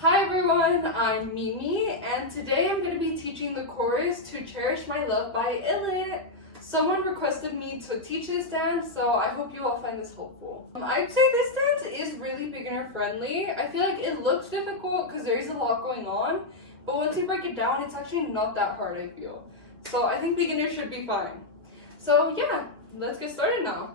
Hi everyone, I'm Mimi, and today I'm going to be teaching the chorus to Cherish My Love by ILLIT. Someone requested me to teach this dance, so I hope you all find this helpful. I'd say this dance is really beginner friendly. I feel like it looks difficult because there's a lot going on, but once you break it down, it's actually not that hard, I feel. So I think beginners should be fine. So yeah, let's get started now.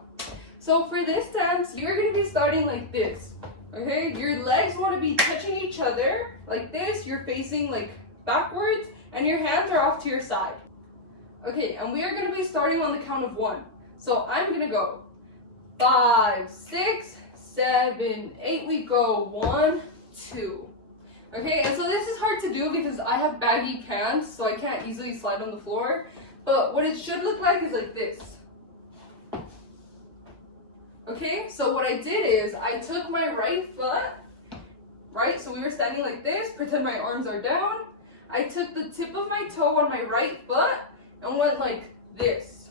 So for this dance, you're going to be starting like this. Okay, your legs want to be touching each other like this. You're facing like backwards and your hands are off to your side. Okay, and we are going to be starting on the count of 1. So I'm going to go 5, 6, 7, 8. We go 1, 2. Okay, and so this is hard to do because I have baggy pants, so I can't easily slide on the floor. But what it should look like is like this. Okay, so what I did is I took my right foot, right? So we were standing like this, pretend my arms are down. I took the tip of my toe on my right foot and went like this.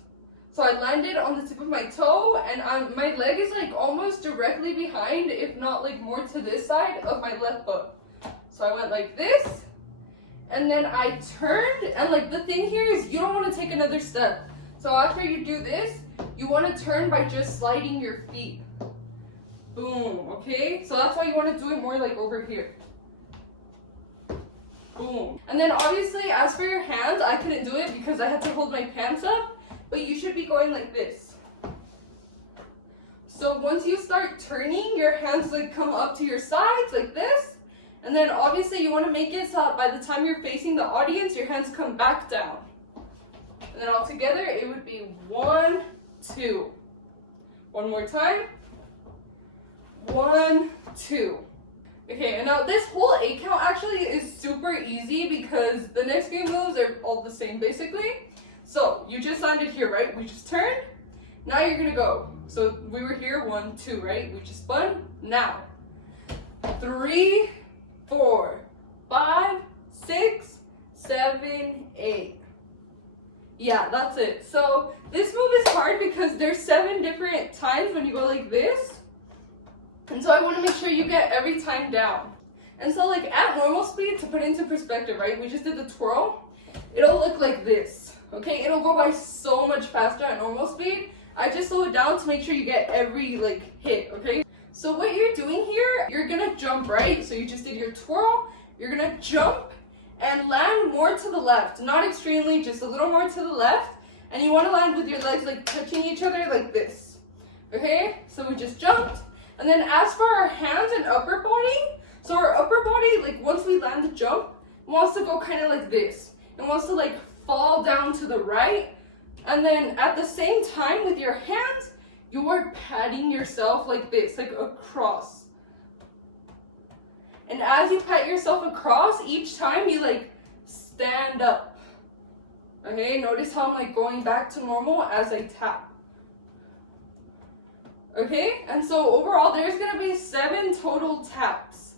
So I landed on the tip of my toe and my leg is like almost directly behind, if not like more to this side of my left foot. So I went like this and then I turned, and like the thing here is you don't want to take another step. So after you do this, you want to turn by just sliding your feet. Boom, okay? So that's why you want to do it more like over here. Boom. And then obviously, as for your hands, I couldn't do it because I had to hold my pants up, but you should be going like this. So once you start turning, your hands like come up to your sides like this. And then obviously you want to make it so that by the time you're facing the audience, your hands come back down. And then all together, it would be 1, 2. One more time. 1, 2. Okay, and now this whole 8 count actually is super easy because the next few moves are all the same basically. So you just landed here, right? We just turned. Now you're gonna go. So we were here, 1, 2, right? We just spun. Now 3, 4, 5, 6, 7, 8. Yeah, that's it. So this move is hard because there's 7 different times when you go like this. And so I want to make sure you get every time down. And so like at normal speed, to put into perspective, right? We just did the twirl. It'll look like this. Okay, it'll go by so much faster at normal speed. I just slow it down to make sure you get every like hit, okay? So what you're doing here, you're gonna jump, right? So you just did your twirl, you're gonna jump and land more to the left, not extremely, just a little more to the left. And you want to land with your legs like touching each other like this. Okay, so we just jumped. And then as for our hands and upper body, so our upper body, like once we land the jump, wants to go kind of like this. It wants to like fall down to the right. And then at the same time with your hands, you are patting yourself like this, like across. And as you pat yourself across, each time you like stand up. Okay, notice how I'm like going back to normal as I tap. Okay, and so overall there's gonna be 7 total taps.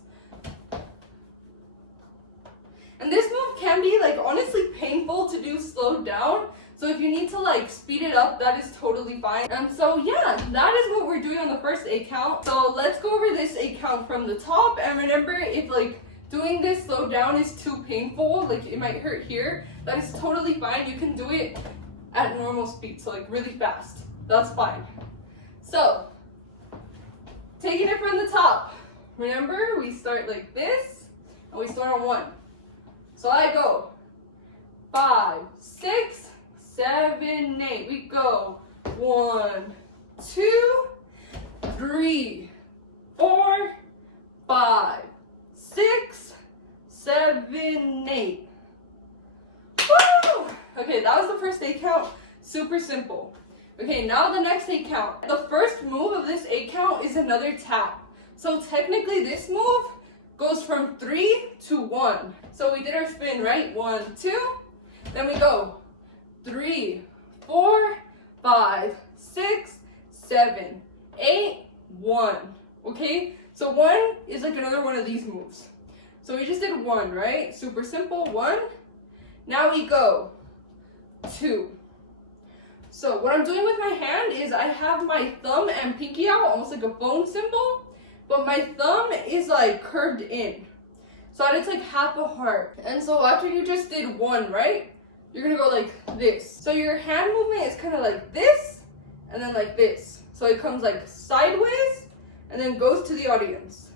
And this move can be like honestly painful to do slowed down. So if you need to like speed it up, that is totally fine. And so yeah, that is what we're doing on the first 8 count. So let's go over this 8 count from the top. And remember, if like doing this slowed down is too painful, like it might hurt here, that is totally fine. You can do it at normal speed, so like really fast. That's fine. So taking it from the top. Remember, we start like this and we start on 1. So I go 5, 6, 7, 8. We go 1, 2, 3, 4, 5, 6, 7, 8. Woo! Okay, that was the first 8 count. Super simple. Okay, now the next 8 count. The first move of this 8 count is another tap. So technically this move goes from 3 to 1. So we did our spin, right? 1, 2. Then we go 3, 4, 5, 6, 7, 8, 1. Okay? So 1 is like another one of these moves. So we just did 1, right? Super simple, 1. Now we go 2. So what I'm doing with my hand is I have my thumb and pinky out, almost like a phone symbol, but my thumb is like curved in. So it's like half a heart. And so after you just did one, right? You're gonna go like this. So your hand movement is kind of like this, and then like this. So it comes like sideways, and then goes to the audience.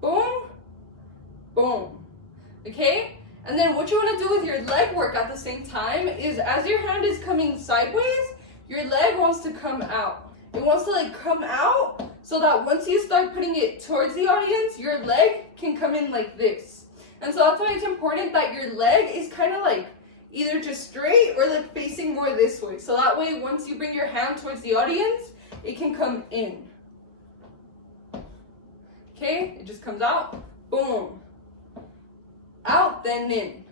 Boom, boom. Okay? And then what you want to do with your leg work at the same time is as your hand is coming sideways, your leg wants to come out. It wants to like come out so that once you start putting it towards the audience, your leg can come in like this. And so that's why it's important that your leg is kind of like either just straight or like facing more this way. So that way, once you bring your hand towards the audience, it can come in. Okay, it just comes out, boom. Out, then in.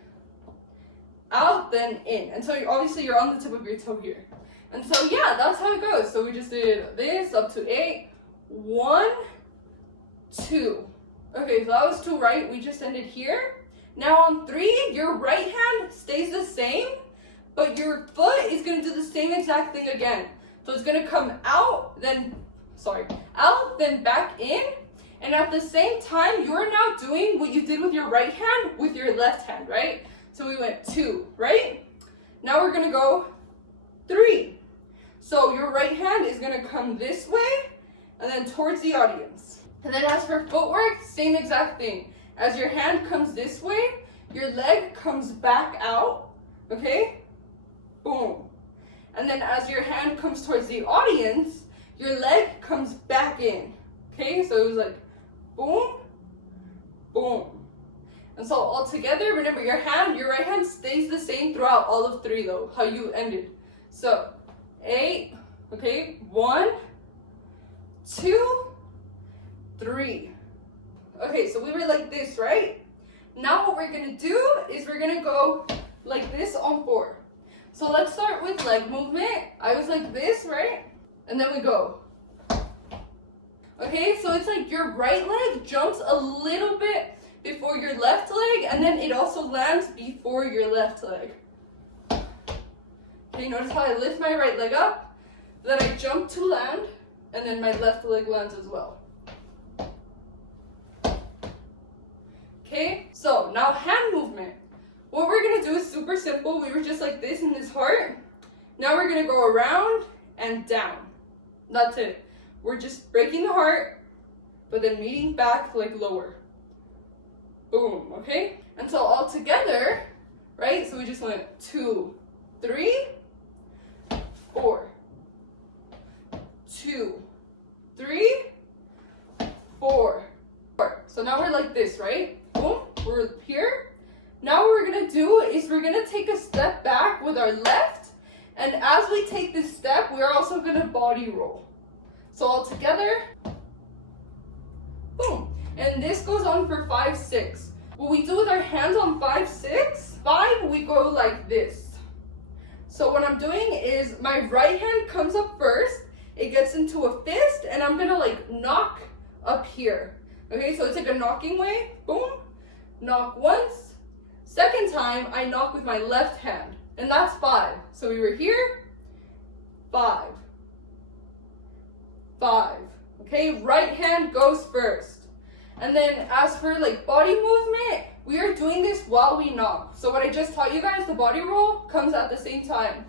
Out, then in. And so obviously you're on the tip of your toe here. And so yeah, that's how it goes. So we just did this up to 8. 1, 2. Okay, so that was 2, right? We just ended here. Now on 3, your right hand stays the same, but your foot is gonna do the same exact thing again. So it's gonna come out, then, out, then back in. And at the same time, you're now doing what you did with your right hand with your left hand, right? So we went 2, right? Now we're gonna go 3. So your right hand is gonna come this way and then towards the audience. And then as for footwork, same exact thing. As your hand comes this way, your leg comes back out, okay? Boom. And then as your hand comes towards the audience, your leg comes back in, okay? So it was like, boom, boom. And so all together, remember your right hand stays the same throughout all of 3 though, how you ended. So 8, okay, 1, 2, 3. Okay, so we were like this, right? Now what we're gonna do is we're gonna go like this on 4. So let's start with leg movement. I was like this, right? And then we go. Okay, so it's like your right leg jumps a little bit before your left leg, and then it also lands before your left leg. Okay, notice how I lift my right leg up, then I jump to land, and then my left leg lands as well. Okay, so now hand movement. What we're gonna do is super simple. We were just like this in this heart. Now we're gonna go around and down. That's it. We're just breaking the heart, but then meeting back like lower. Boom, okay? And so all together, right? So we just went 2, 3, 4. 2, 3, 4. So now we're like this, right? Boom, we're here. Now what we're gonna do is we're gonna take a step back with our left, and as we take this step, we're also gonna body roll. So all together, boom. And this goes on for 5, 6. What we do with our hands on 5, 6, 5, we go like this. So what I'm doing is my right hand comes up first, it gets into a fist, and I'm gonna like knock up here. Okay, so it's like a knocking way, boom, knock once. Second time, I knock with my left hand, and that's 5. So we were here, 5. 5. Okay, right hand goes first. And then as for like body movement, we are doing this while we knock. So what I just taught you guys, the body roll, comes at the same time.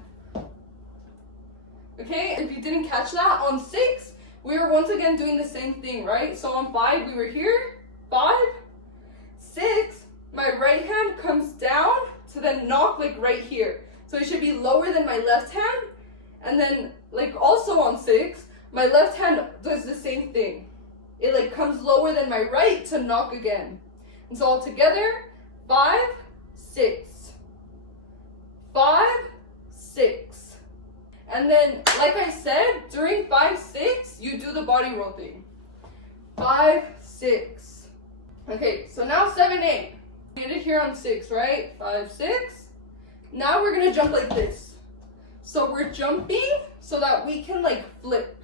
Okay, if you didn't catch that, on 6, we were once again doing the same thing, right? So on 5, we were here, 5, 6, my right hand comes down to then knock like right here. So it should be lower than my left hand. And then like also on 6, my left hand does the same thing. It like comes lower than my right to knock again. And so all together, 5, 6. 5, 6. And then, like I said, during 5, 6, you do the body roll thing. 5, 6. Okay, so now 7, 8. We did it here on 6, right? 5, 6. Now we're gonna jump like this. So we're jumping so that we can like flip.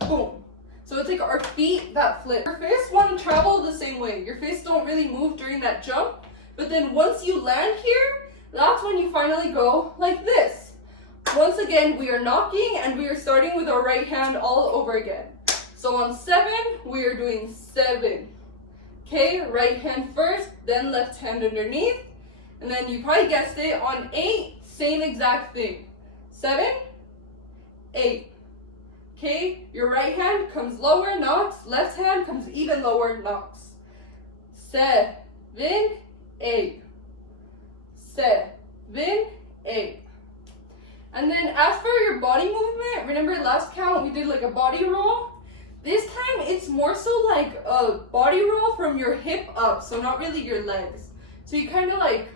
Boom. So it's like our feet that flip. Your fists want to travel the same way. Your fists don't really move during that jump. But then once you land here, that's when you finally go like this. Once again, we are knocking and we are starting with our right hand all over again. So on 7, we are doing 7. Okay, right hand first, then left hand underneath. And then you probably guessed it, on 8, same exact thing. 7, 8. Okay, your right hand comes lower, knocks. Left hand comes even lower, knocks. 7, 8. 7, 8. And then as for your body movement, remember last count we did like a body roll? This time it's more so like a body roll from your hip up, so not really your legs. So you kind of like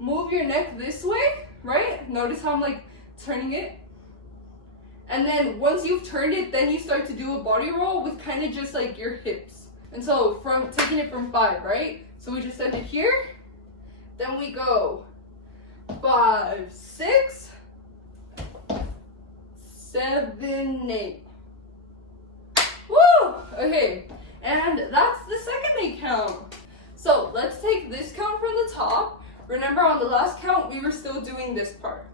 move your neck this way, right? Notice how I'm like turning it. And then once you've turned it, then you start to do a body roll with kind of just like your hips. And so from taking it from 5, right? So we just end it here. Then we go 5, 6, 7, 8. Woo! Okay, and that's the second 8 count. So let's take this count from the top. Remember on the last count, we were still doing this part.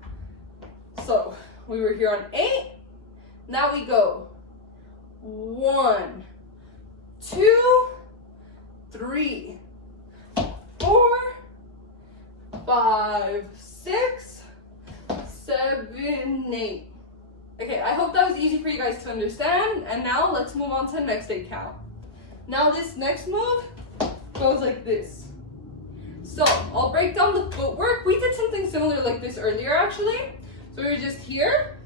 So we were here on 8. Now we go 1, 2, 3, 4, 5, 6, 7, 8. Okay, I hope that was easy for you guys to understand. And now let's move on to the next 8 count. Now this next move goes like this. So I'll break down the footwork. We did something similar like this earlier actually. So we were just here.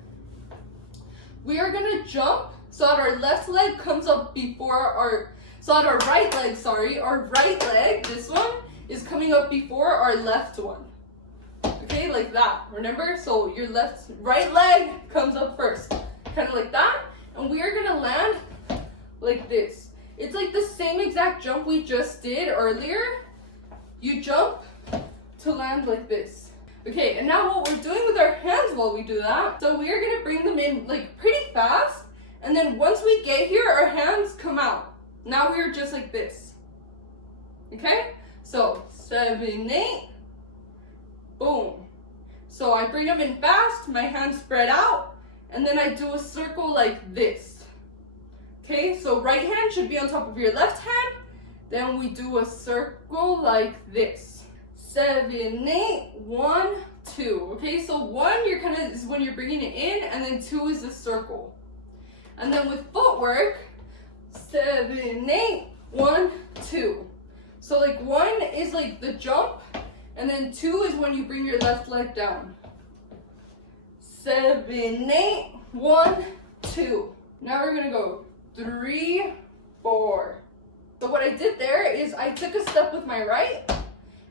We are gonna jump so that our left leg comes up before our, so that our right leg, our right leg, this one, is coming up before our left one. Okay, like that, remember? So your right leg comes up first, kind of like that. And we are gonna land like this. It's like the same exact jump we just did earlier. You jump to land like this. Okay, and now what we're doing with our hands while we do that, so we are gonna bring them in like pretty fast, and then once we get here, our hands come out. Now we are just like this. Okay? So 7, 8, boom. So I bring them in fast, my hands spread out, and then I do a circle like this. Okay, so right hand should be on top of your left hand, then we do a circle like this. 7, 8, 1, 2. Okay, so 1 you're kind of is when you're bringing it in, and then 2 is the circle. And then with footwork, 7, 8, 1, 2. So like 1 is like the jump, and then 2 is when you bring your left leg down. 7, 8, 1, 2. Now we're gonna go 3, 4. So what I did there is I took a step with my right,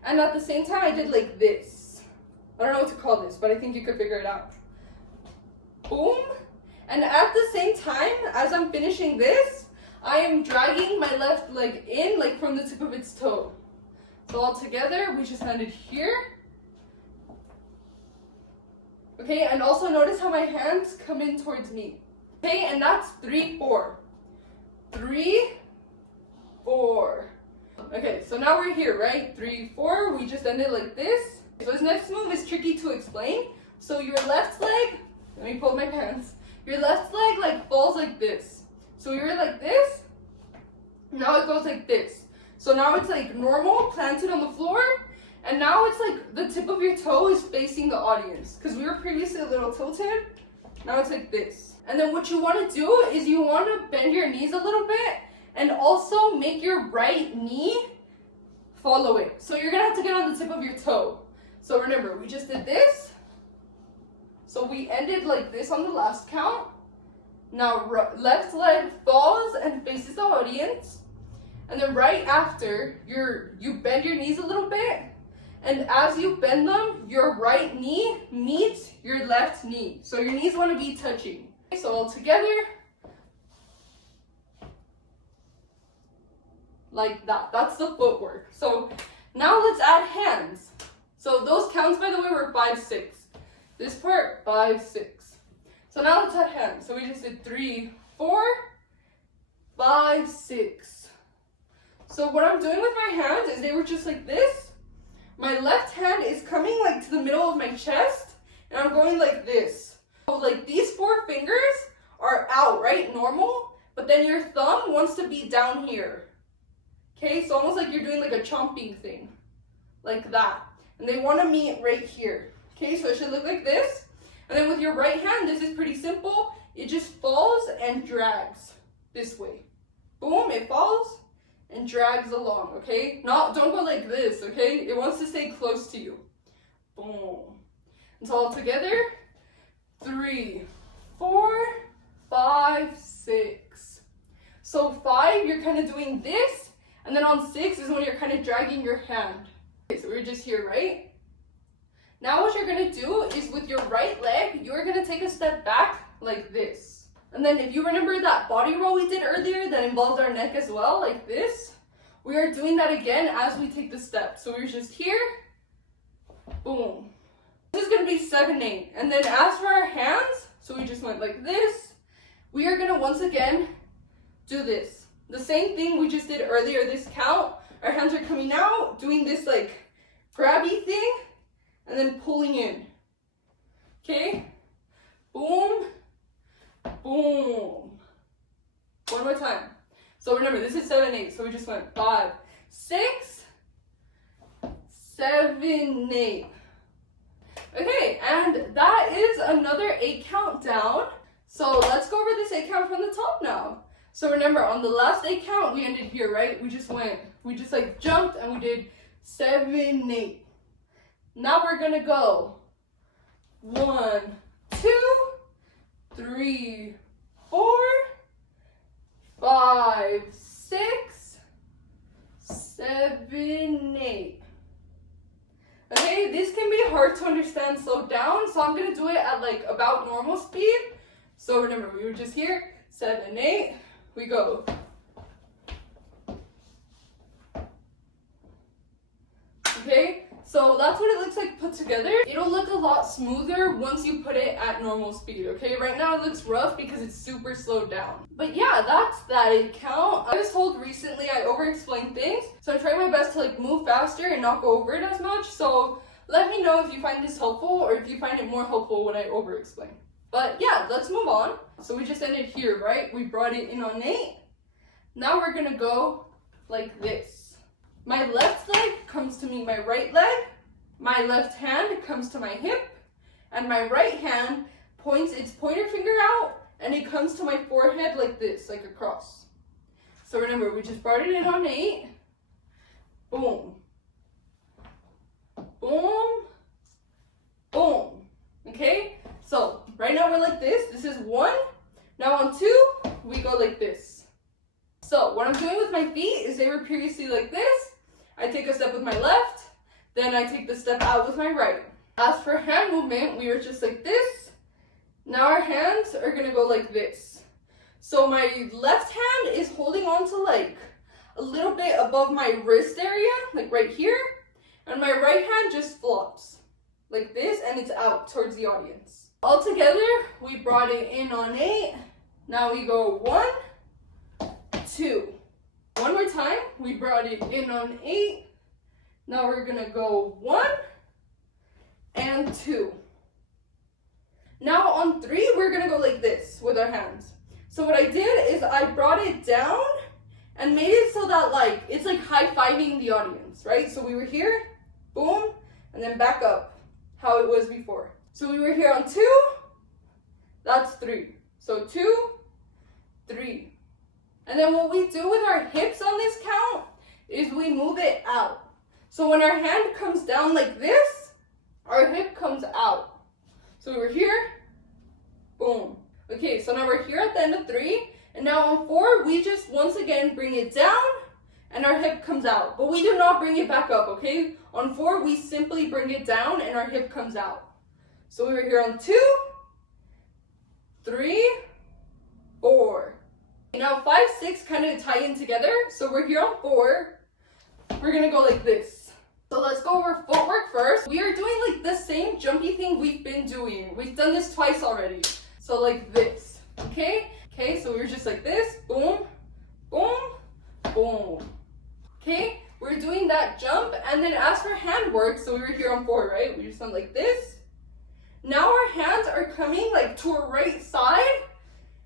and at the same time I did like this. I don't know what to call this, but I think you could figure it out. Boom. And at the same time, as I'm finishing this, I am dragging my left leg in, like from the tip of its toe. So all together, we just landed here. Okay, and also notice how my hands come in towards me. Okay, and that's 3, 4. 3, 4. Okay, so now we're here, right? 3, 4, we just ended like this. So this next move is tricky to explain. So your left leg, let me pull my pants. Your left leg like falls like this. So you're like this, now it goes like this. So now it's like normal, planted on the floor, and now it's like the tip of your toe is facing the audience. Because we were previously a little tilted, now it's like this. And then what you want to do is you want to bend your knees a little bit, and also make your right knee follow it. So you're gonna have to get on the tip of your toe. So remember, we just did this. So we ended like this on the last count. Now left leg falls and faces the audience. And then right after, you bend your knees a little bit. And as you bend them, your right knee meets your left knee. So your knees want to be touching. So all together, like that. That's the footwork. So now let's add hands. So those counts, by the way, were 5, 6. This part, 5, 6. So now let's add hands. So we just did 3, 4, 5, 6. So what I'm doing with my hands is they were just like this. My left hand is coming like to the middle of my chest, and I'm going like this. So like these 4 fingers are out, right? Normal. But then your thumb wants to be down here. Okay, so almost like you're doing like a chomping thing, like that. And they want to meet right here. Okay, so it should look like this. And then with your right hand, this is pretty simple. It just falls and drags this way. Boom, it falls and drags along, okay? Don't go like this, okay? It wants to stay close to you. Boom. And so all together, 3, 4, 5, 6. So 5, you're kind of doing this, and then on 6 is when you're kind of dragging your hand. Okay, so we're just here, right? Now what you're gonna do is with your right leg, you're gonna take a step back like this. And then if you remember that body roll we did earlier that involved our neck as well, like this, we are doing that again as we take the step. So we're just here, boom. This is gonna be 7, 8. And then as for our hands, so we just went like this, we are gonna once again do this. The same thing we just did earlier, this count. Our hands are coming out, doing this like grabby thing, and then pulling in. Okay? Boom, boom. One more time. So remember, this is 7, 8. So we just went 5, 6, 7, 8. Okay, and that is another 8 count down. So let's go over this 8 count from the top now. So remember, on the last 8 count, we ended here, right? We just like jumped and we did 7, 8. Now we're gonna go 1, 2, 3, 4, 5, 6, 7, 8. Okay, this can be hard to understand slow down, so I'm gonna do it at like about normal speed. So remember, we were just here, 7, 8. We go. Okay, so that's what it looks like put together. It'll look a lot smoother once you put it at normal speed, okay? Right now it looks rough because it's super slowed down. But yeah, that's that 8 count. I was told recently I over-explain things, so I try my best to like move faster and not go over it as much. So let me know if you find this helpful or if you find it more helpful when I over-explain. But yeah, let's move on. So we just ended here, right? We brought it in on 8. Now we're gonna go like this. My left leg comes to me, my right leg. My left hand comes to my hip. And my right hand points its pointer finger out and it comes to my forehead like this, like a cross. So remember, we just brought it in on 8. Boom. Boom. Boom. Okay? So right now we're like this. This is 1. Now on 2, we go like this. So what I'm doing with my feet is they were previously like this. I take a step with my left, then I take the step out with my right. As for hand movement, we were just like this. Now our hands are gonna go like this. So my left hand is holding on to like a little bit above my wrist area, like right here. And my right hand just flops like this and it's out towards the audience. All together, we brought it in on 8. Now we go 1, 2. One more time, we brought it in on 8. Now we're gonna go 1 and 2. Now on 3, we're gonna go like this with our hands. So what I did is I brought it down and made it so that like, it's like high-fiving the audience, right? So we were here, boom, and then back up, how it was before. So we were here on 2, that's 3. So 2, 3. And then what we do with our hips on this count is we move it out. So when our hand comes down like this, our hip comes out. So we were here, boom. Okay, so now we're here at the end of 3, and now on 4, we just once again bring it down, and our hip comes out. But we do not bring it back up, okay? On 4, we simply bring it down, and our hip comes out. So we were here on 2, 3, 4. Now 5, 6 kind of tie in together. So we're here on 4. We're gonna go like this. So let's go over footwork first. We are doing like the same jumpy thing we've been doing. We've done this twice already. So like this, okay? Okay, so we're just like this, boom, boom, boom. Okay, we're doing that jump, and then as for hand work, so we were here on 4, right? We just went like this. Now our hands are coming like to a right side,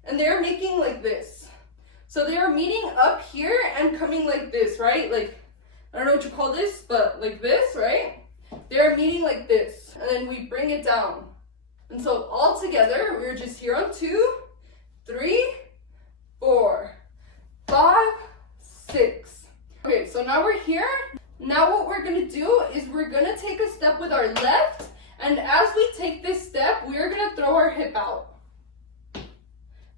and they're making like this. So they are meeting up here and coming like this, right? Like, I don't know what you call this, but like this, right? They're meeting like this, and then we bring it down. And so all together, we're just here on 2, 3, 4, 5, 6. Okay, so now we're here. Now what we're gonna do is we're gonna take a step with our left, and as we take this step, we're gonna throw our hip out.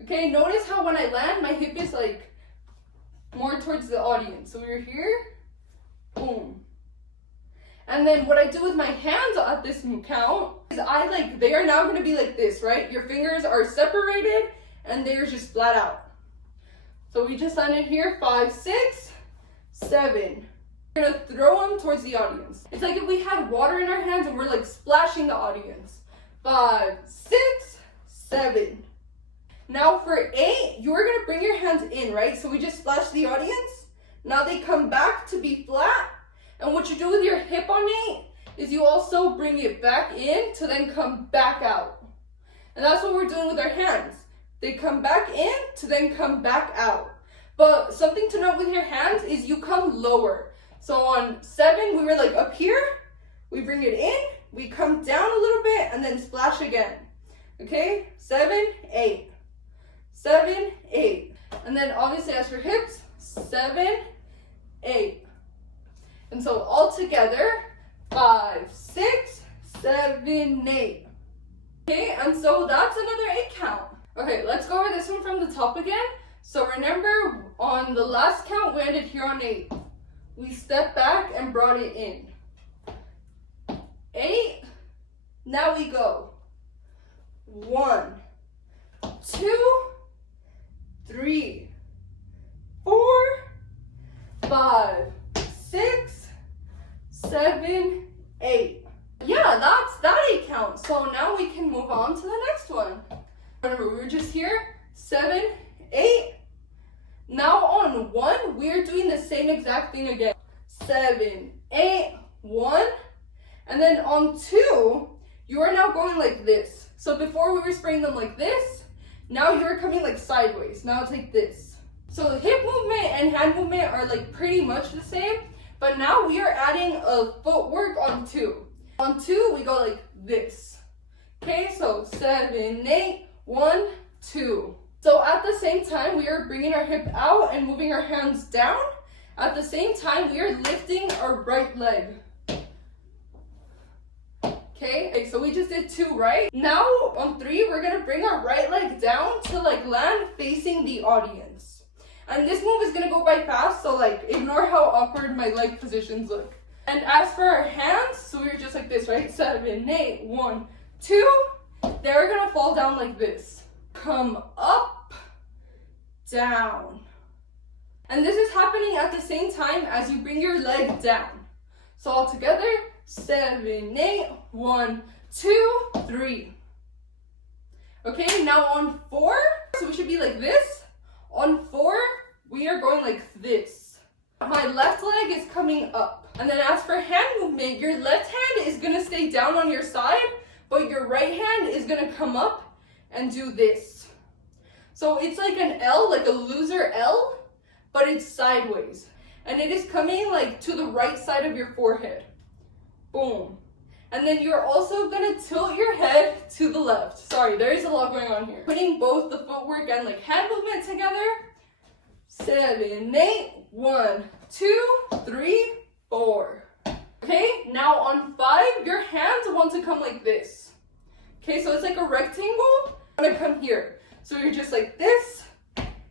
Okay, notice how when I land, my hip is like more towards the audience. So we're here, boom. And then what I do with my hands at this count is they are now gonna be like this, right? Your fingers are separated and they're just flat out. So we just landed here, 5, 6, 7. We're gonna throw them towards the audience. It's like if we had water in our hands and we're like splashing the audience. 5, 6, 7. Now for 8, you're gonna bring your hands in, right? So we just splash the audience. Now they come back to be flat. And what you do with your hip on 8 is you also bring it back in to then come back out. And that's what we're doing with our hands. They come back in to then come back out. But something to note with your hands is you come lower. So on 7, we were like up here. We bring it in, we come down a little bit, and then splash again. Okay? 7, 8. 7, 8. And then obviously as for hips, 7, 8. And so all together, 5, 6, 7, 8. Okay, and so that's another 8 count. Okay, let's go over this one from the top again. So remember, on the last count, we ended here on 8. We stepped back and brought it in. 8. Now we go. 1, 2, 3, 4, 5, 6, 7, 8. Yeah, that's that 8 count. So now we can move on to the next one. Remember, we were just here, 7, 8. Now on 1, we're doing the same exact thing again. 7, 8, 1. And then on 2, you are now going like this. So before we were spraying them like this, now you're coming like sideways. Now it's like this. So hip movement and hand movement are like pretty much the same, but now we are adding a footwork on 2. On 2, we go like this. Okay, so 7, 8, 1, 2. So at the same time, we are bringing our hip out and moving our hands down. At the same time, we are lifting our right leg. Okay, so we just did 2, right? Now on 3, we're gonna bring our right leg down to like land facing the audience. And this move is gonna go by fast, so like ignore how awkward my leg positions look. And as for our hands, so we were just like this, right? 7, 8, 1, 2. They're gonna fall down like this. Come up, down. And this is happening at the same time as you bring your leg down. So all together, 7, 8, 1, 2, 3. Okay, now on 4, so we should be like this. On 4, we are going like this. My left leg is coming up. And then as for hand movement, your left hand is gonna stay down on your side, but your right hand is gonna come up and do this. So it's like an L, like a loser L, but it's sideways. And it is coming like to the right side of your forehead. Boom. And then you're also gonna tilt your head to the left. Sorry, there is a lot going on here. Putting both the footwork and like hand movement together. 7, 8, 1, 2, 3, 4. Okay, now on 5, your hands want to come like this. Okay, so it's like a rectangle. I'm gonna come here. So you're just like this.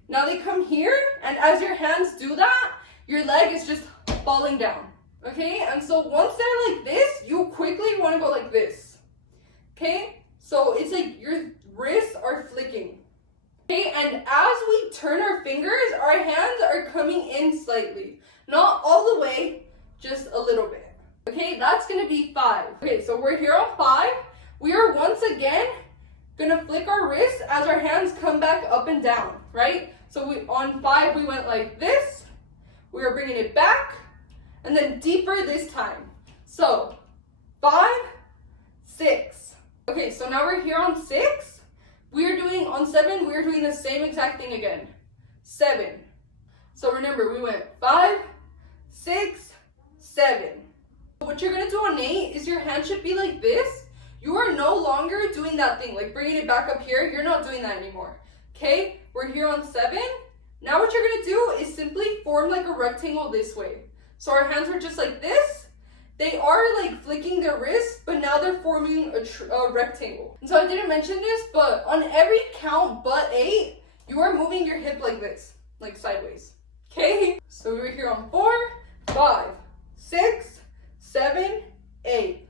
Now they come here, and as your hands do that, your leg is just falling down. Okay, and so once they're like this, you quickly want to go like this. Okay, so it's like your wrists are flicking. Okay, and as we turn our fingers, our hands are coming in slightly. Not all the way, just a little bit. Okay, that's gonna be 5. Okay, so we're here on 5. We are once again gonna flick our wrists as our hands come back up and down, right? So on 5, we went like this. We are bringing it back, and then deeper this time. So 5, 6. Okay, so now we're here on 6. We are doing on 7, we're doing the same exact thing again. 7. So remember, we went 5, 6, 7. What you're gonna do on 8 is your hand should be like this. You are no longer doing that thing, like bringing it back up here. You're not doing that anymore. Okay, we're here on 7. Now what you're gonna do is simply form like a rectangle this way. So our hands are just like this. They are like flicking their wrists, but now they're forming a rectangle. And so I didn't mention this, but on every count but 8, you are moving your hip like this, like sideways. Okay, so we're here on 4, 5, 6, 7, 8.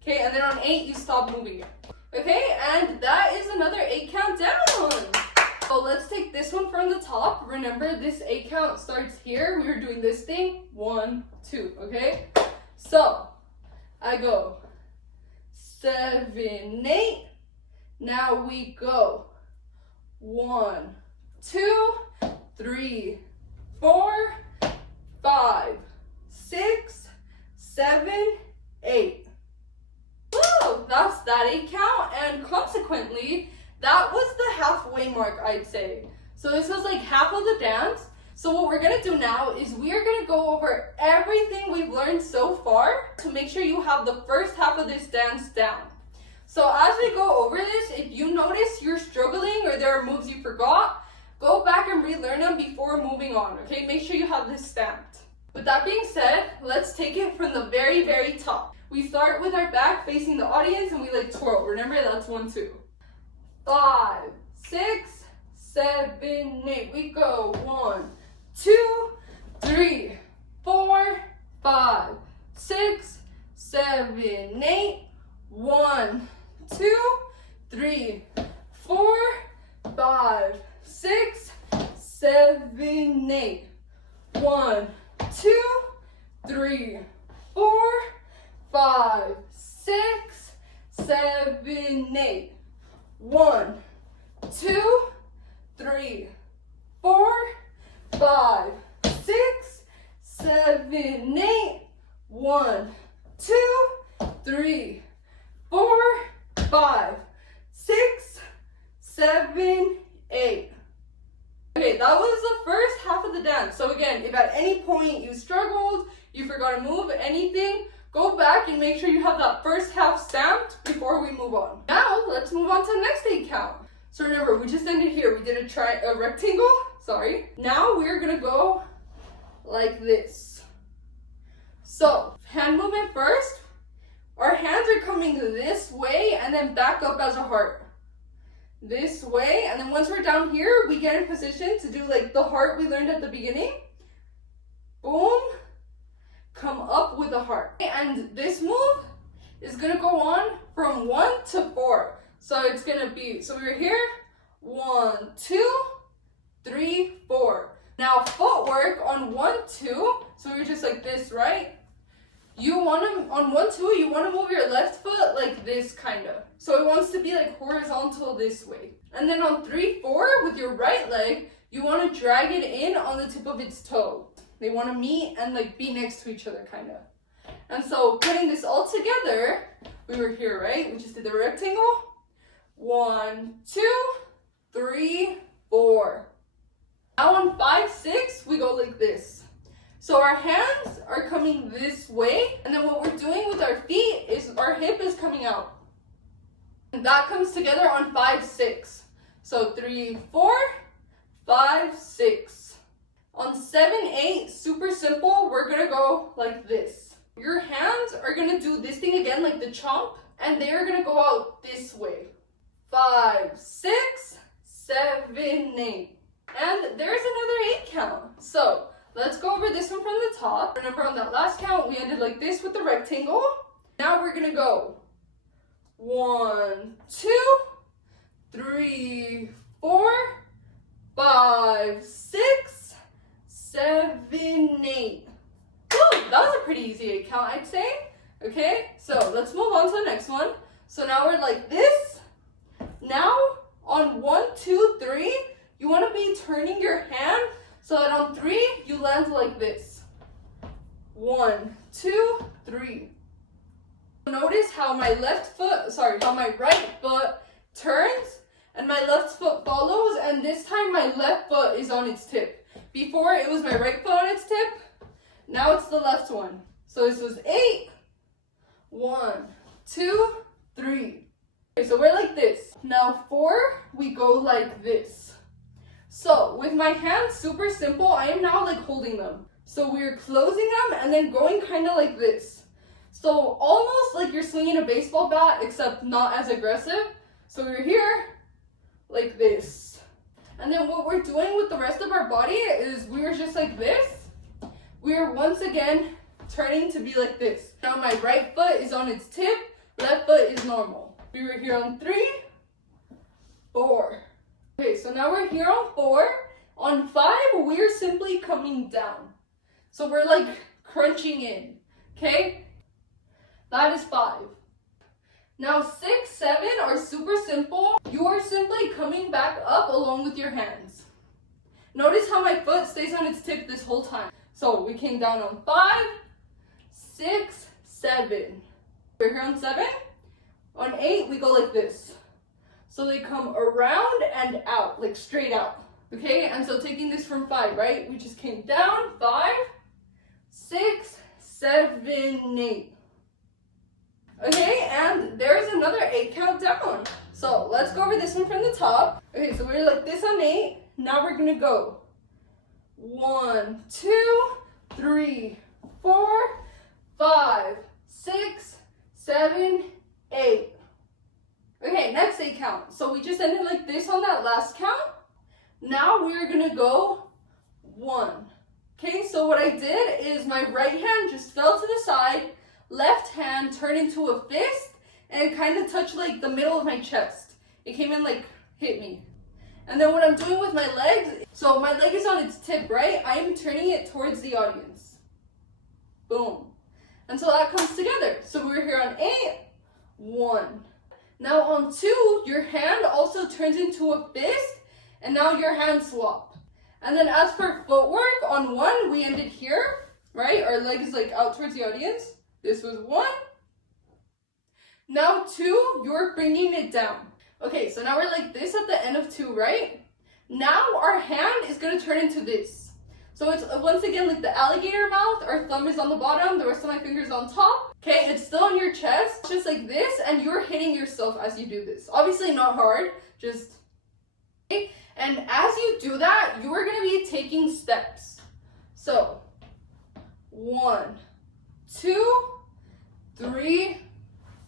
Okay, and then on 8, you stop moving it. Okay, and that is another 8 count down. So let's take this one from the top. Remember, this 8 count starts here. We were doing this thing, 1, 2, okay? So, I go 7, 8. Now we go 1, 2, 3, 4, 5, 6, 7, 8. Woo! That's that 8 count, and consequently, that was the halfway mark, I'd say. So this was like half of the dance. So what we're gonna do now is we are gonna go over everything we've learned so far to make sure you have the first half of this dance down. So as we go over this, if you notice you're struggling or there are moves you forgot, go back and relearn them before moving on, okay? Make sure you have this stamped. With that being said, let's take it from the very, very top. We start with our back facing the audience and we like twirl. Remember, that's 1, 2. 5, 6, 7, 8. We go 1, 2, 3, 4, 5, 6, 7, 8. 1, 2, 3, 4, 5, 6, 7, 8. 1, 2, 3, 4, 5, 6, 7, 8. 1, 2, 3, 4, 5, 6, 7, 8. 1, 2, 3, 4, 5, 6, 7, 8. Okay, that was the first half of the dance. So again, if at any point you struggled, you forgot to move, anything, go back and make sure you have that first half stamped before we move on. Now, let's move on to the next 8 count. So remember, we just ended here. We did a rectangle, sorry. Now we're gonna go like this. So, hand movement first. Our hands are coming this way and then back up as a heart. This way, and then once we're down here, we get in position to do like the heart we learned at the beginning. Boom. Come up with a heart. And this move is gonna go on from 1 to 4. So it's gonna be, so we were here, 1, 2, 3, 4. Now footwork on 1, 2, so we're just like this, right? You wanna, on 1, 2, you wanna move your left foot like this kinda. So it wants to be like horizontal this way. And then on 3, 4, with your right leg, you wanna drag it in on the tip of its toe. They wanna meet and like be next to each other kinda. And so putting this all together, we were here, right? We just did the rectangle. 1, 2, 3, 4. Now on 5, 6, we go like this. So our hands are coming this way, and then what we're doing with our feet is our hip is coming out. And that comes together on 5, 6. So 3, 4, 5, 6. On 7, 8, super simple, we're gonna go like this. Your hands are gonna do this thing again, like the chomp, and they're gonna go out this way. 5, 6, 7, 8. And there's another 8 count. So let's go over this one from the top. Remember on that last count, we ended like this with the rectangle. Now we're gonna go 1, 2, 3, 4, 5, 6, 7, 8. Woo, that was a pretty easy 8 count, I'd say. Okay, so let's move on to the next one. So now we're like this. Now on 1, 2, 3, you want to be turning your hand so that on 3 you land like this. 1, 2, 3. Notice how my right foot turns and my left foot follows, and this time my left foot is on its tip. Before it was my right foot on its tip, now it's the left one. So this was 8, 1, 2, 3. Okay, so we're like this. Now 4, we go like this. So with my hands, super simple, I am now like holding them. So we're closing them and then going kind of like this. So almost like you're swinging a baseball bat, except not as aggressive. So we're here like this. And then what we're doing with the rest of our body is we were just like this. We are once again turning to be like this. Now my right foot is on its tip, left foot is normal. We were here on 3, 4. Okay, so now we're here on 4. On 5, we're simply coming down. So we're like crunching in, okay? That is 5. Now 6, 7 are super simple. You are simply coming back up along with your hands. Notice how my foot stays on its tip this whole time. So we came down on 5, 6, 7. We're here on 7. On 8, we go like this. So they come around and out, like straight out. Okay, and so taking this from 5, right? We just came down, 5, 6, 7, 8. Okay, and there's another 8 count down. So let's go over this one from the top. Okay, so we're like this on 8. Now we're gonna go 1, 2, 3, 4, 5, 6, 7, 8. Okay, next 8 count. So we just ended like this on that last count. Now we're gonna go 1. Okay, so what I did is my right hand just fell to the side, left hand turned into a fist, and it kind of touched like the middle of my chest. It came in like, hit me. And then what I'm doing with my legs, so my leg is on its tip, right? I am turning it towards the audience. Boom. And so that comes together. So we're here on 8, 1. Now on 2, your hand also turns into a fist, and now your hands swap. And then as for footwork, on 1, we ended here, right? Our leg is like out towards the audience. This was 1. Now 2, you're bringing it down. Okay, so now we're like this at the end of 2, right? Now our hand is gonna turn into this. So it's once again like the alligator mouth. Our thumb is on the bottom, the rest of my fingers on top. Okay, it's still on your chest, just like this, and you're hitting yourself as you do this. Obviously not hard, just, okay? And as you do that, you are gonna be taking steps. So, 1, 2, 3,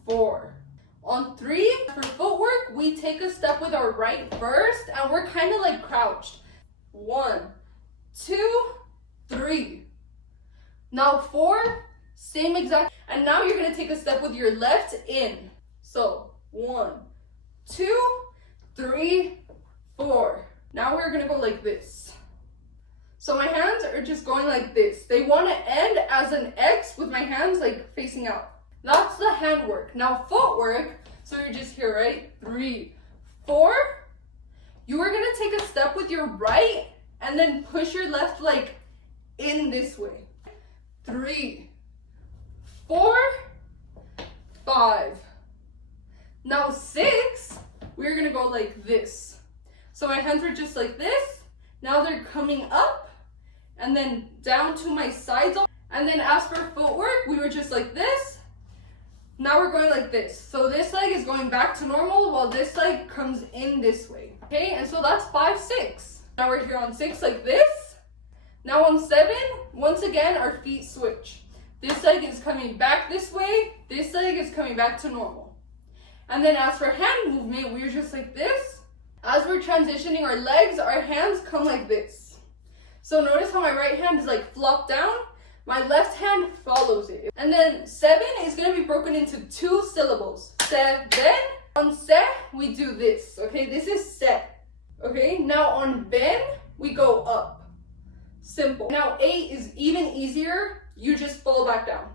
4. On 3, for footwork, we take a step with our right first, and we're kind of like crouched. 1, 2, 3. Now 4, same exact, and now you're gonna take a step with your left in. So 1, 2, 3, 4. Now we're gonna go like this. So my hands are just going like this. They want to end as an X with my hands like facing out. That's the handwork. Now footwork, so you're just here, right? 3, 4. You are gonna take a step with your right and then push your left leg in this way. 3, 4, 5. Now 6, we're gonna go like this. So my hands are just like this. Now they're coming up and then down to my sides. And then as for footwork, we were just like this. Now we're going like this. So this leg is going back to normal while this leg comes in this way. Okay, and so that's 5, 6. Now we're here on 6 like this. Now on 7, once again, our feet switch. This leg is coming back this way. This leg is coming back to normal. And then as for hand movement, we're just like this. As we're transitioning our legs, our hands come like this. So notice how my right hand is like flopped down. My left hand follows it. And then 7 is going to be broken into 2 syllables. 7. On se, we do this. Okay, this is se. Okay, now on ben, we go up. Simple. Now 8 is even easier. You just fall back down.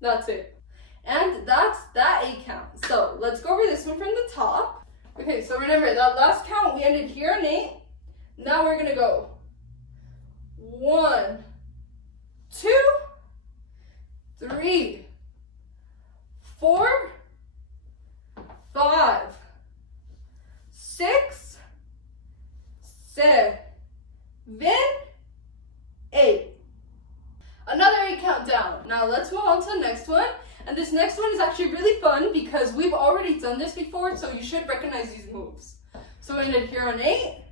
That's it. And that's that 8 count. So let's go over this one from the top. Okay, so remember that last count, we ended here on 8. Now we're going to go 1, 2, 3, 4, 5, 6, to the next one. And this next one is actually really fun because we've already done this before, so you should recognize these moves. So we're gonna here on 8.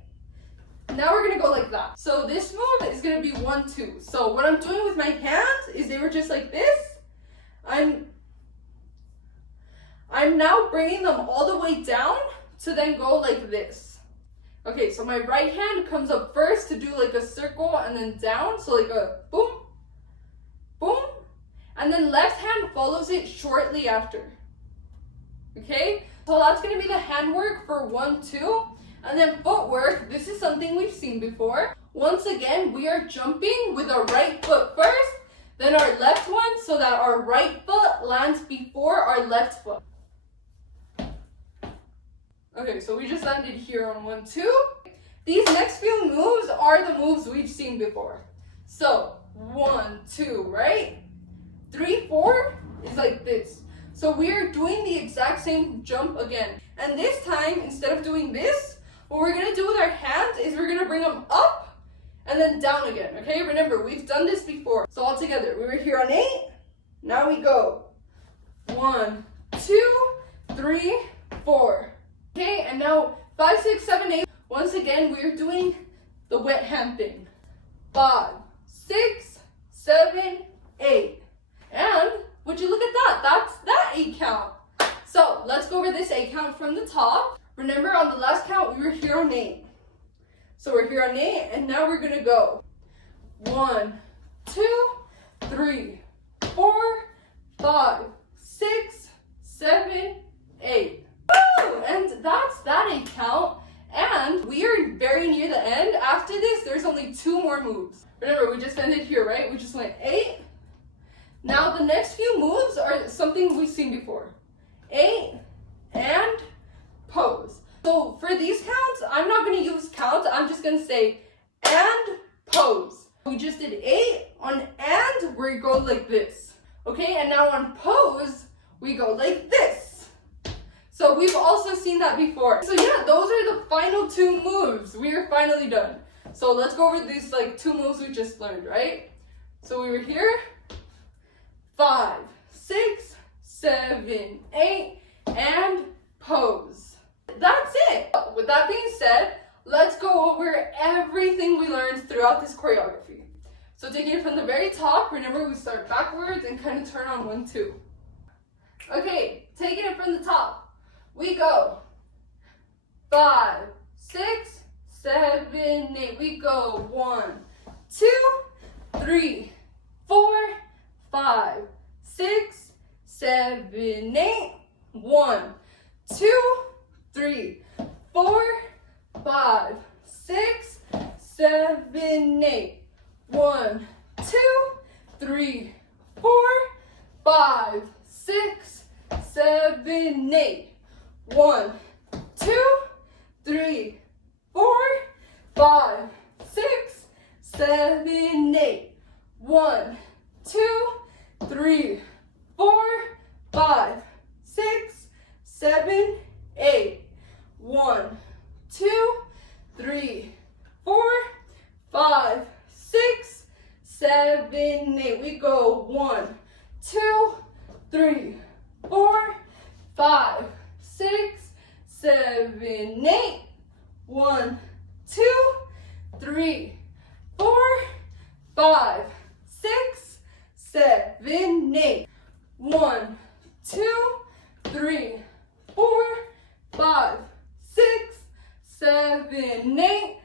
Now we're gonna go like that. So this move is gonna be 1, 2. So what I'm doing with my hands is they were just like this. I'm now bringing them all the way down to then go like this. Okay, so my right hand comes up first to do like a circle and then down. So like a boom, boom. And then left hand follows it shortly after. Okay, so that's gonna be the handwork for 1, 2. And then footwork, this is something we've seen before. Once again, we are jumping with our right foot first, then our left one, so that our right foot lands before our left foot. Okay, so we just landed here on 1, 2. These next few moves are the moves we've seen before. So 1, 2, right? 3, 4 is like this. So we are doing the exact same jump again. And this time, instead of doing this, what we're gonna do with our hands is we're gonna bring them up and then down again, okay? Remember, we've done this before. So all together, we were here on 8, now we go 1, 2, 3, 4. Okay, and now 5, 6, 7, 8. Once again, we are doing the wet hand thing. 5, 6, 7, 8. And would you look at that? That's that 8 count. So let's go over this 8 count from the top. Remember on the last count, we were here on 8. So we're here on 8, and now we're gonna go 1, 2, 3, 4, 5, 6, 7, 8. Woo! And that's that 8 count. And we are very near the end. After this, there's only 2 more moves. Remember, we just ended here, right? We just went 8. Now the next few moves are something we've seen before. 8 and pose. So for these counts, I'm not going to use count. I'm just going to say and pose. We just did 8 on and, we go like this. Okay, and now on pose, we go like this. So we've also seen that before. So yeah, those are the final 2 moves. We are finally done. So let's go over these like 2 moves we just learned, right? So we were here. 5, 6, 7, 8, and pose. That's it. With that being said, let's go over everything we learned throughout this choreography. So taking it from the very top, remember we start backwards and kind of turn on 1, 2. Okay, taking it from the top, we go 5, 6, 7, 8. We go 1, 2, 3, 4, 5, 6, 7, 8. 1, 2, 3, 4, 5, 6, 7, 8. 1, 2, 3, 4, 5, 6, 7, 8. 1, 2, 3, 4, 5, 6, 7, 8. 1, 2, 3, 4, 5, 6, 7, 8. 1, 2, 3, 4, 5, 6, 7, 8. We go 1, 2, 3, 4, 5, 6, 7, 8. 1, 2, 3, 4, 5, 6, 7, 8. 1, 2, 3, 4, 5, 6, 7, 8,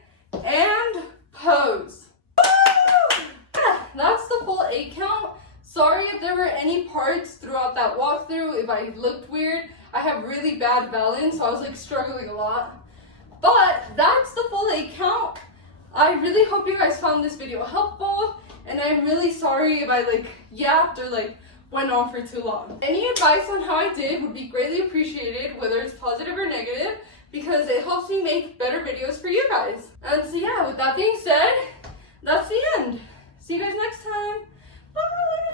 and pose. Yeah, that's the full 8 count. Sorry if there were any parts throughout that walkthrough, if I looked weird. I have really bad balance, so I was like struggling a lot. But that's the full 8 count. I really hope you guys found this video helpful, and I'm really sorry if I yapped or went on for too long. Any advice on how I did would be greatly appreciated, whether it's positive or negative, because it helps me make better videos for you guys. And so yeah, with that being said, that's the end. See you guys next time. Bye!